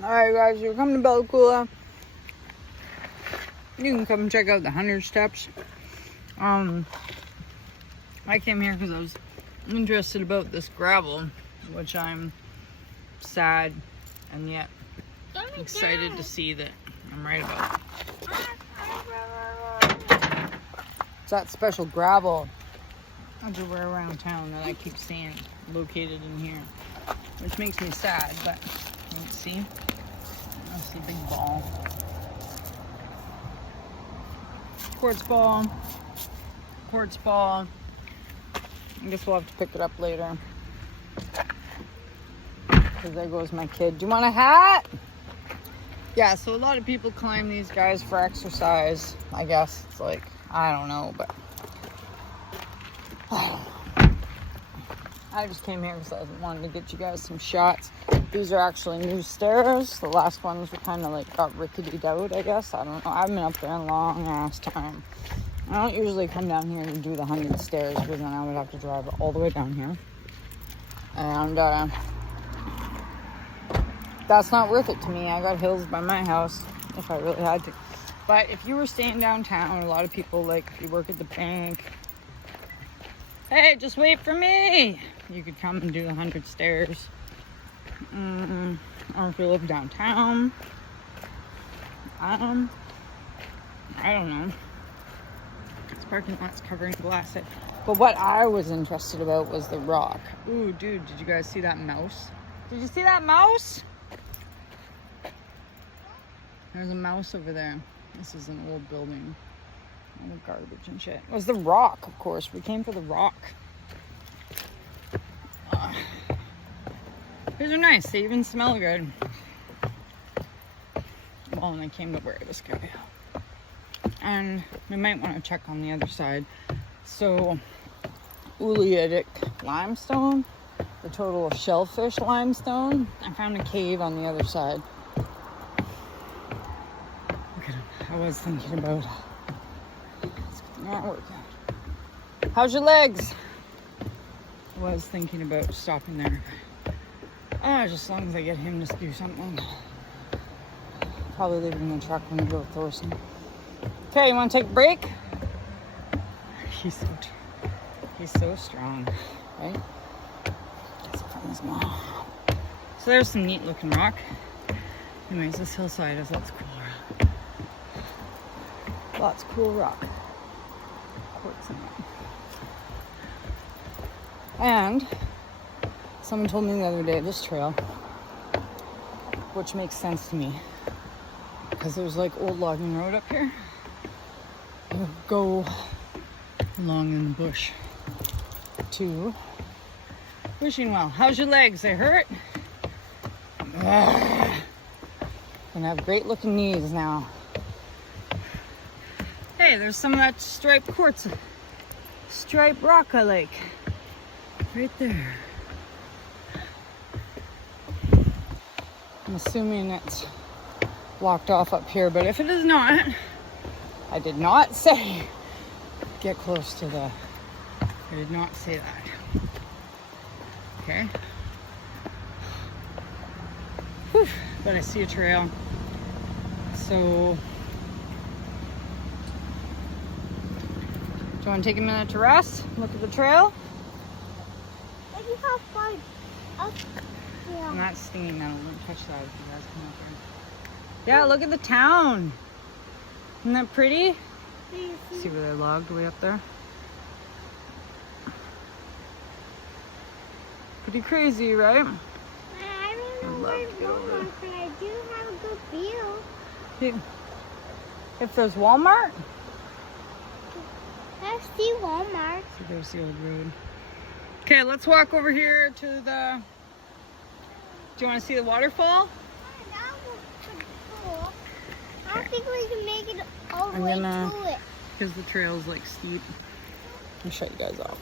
Alright guys, you're coming to Bella Coola. You can come check out the 100 steps. I came here because I was interested about this gravel, which I'm sad and yet excited to see that I'm right about. It's that special gravel everywhere around town that I keep seeing located in here, which makes me sad, but let's see. I see a big ball. Quartz ball. Quartz ball. I guess we'll have to pick it up later. Because there goes my kid. Do you want a hat? Yeah, so a lot of people climb these guys for exercise. I guess it's like, I don't know, but I just came here because I wanted to get you guys some shots. These are actually new stairs. The last ones were kind of like got ricketied out, I guess. I don't know. I haven't been up there in a long ass time. I don't usually come down here to do the 100 stairs because then I would have to drive all the way down here. And that's not worth it to me. I got hills by my house if I really had to. But if you were staying downtown, a lot of people, like if you work at the bank, hey, just wait for me. You could come and do the 100 stairs. Or if you live downtown, I don't know. This parking lot's covering glass. But what I was interested about was the rock. Ooh, dude, did you guys see that mouse? Did you see that mouse? There's a mouse over there. This is an old building. All the garbage and shit. It was the rock, of course. We came for the rock. These are nice. They even smell good. Well, and I came to where this guy. And we might want to check on the other side. So, Uliatic limestone. The total of shellfish limestone. I found a cave on the other side. Look at him. I was thinking about it's not working. How's your legs? I was thinking about stopping there. Just as long as I get him to do something. Probably leave him in the truck when we go with Thorson. Okay, you want to take a break? He's so strong, right? That's from his mom. So there's some neat looking rock. Anyways, this hillside has lots of cool rock. Lots of cool rock. Quartz in it. And someone told me the other day this trail, which makes sense to me, because there's like old logging road up here. It would go along in the bush to Wishing Well. How's your legs? They hurt? Gonna have great looking knees now. Hey, there's some of that striped quartz, striped rock I like. Right there. I'm assuming it's blocked off up here, but if it is not, I did not say get close to the, I did not say that. Okay. Whew. But I see a trail. So, do you want to take a minute to rest? Look at the trail? Look at how far up here. I'm not stinging metal. Don't touch that if you guys come up here. Yeah, look at the town. Isn't that pretty? See where they logged way up there? Pretty crazy, right? I don't know where Walmart, but I do have a good view. If there's Walmart? I see Walmart. So there's the old road. Okay, let's walk over here to the... Do you want to see the waterfall? That was pretty cool. I don't think we can make it all the way to it. Because the trail's like steep. I'll shut you guys off.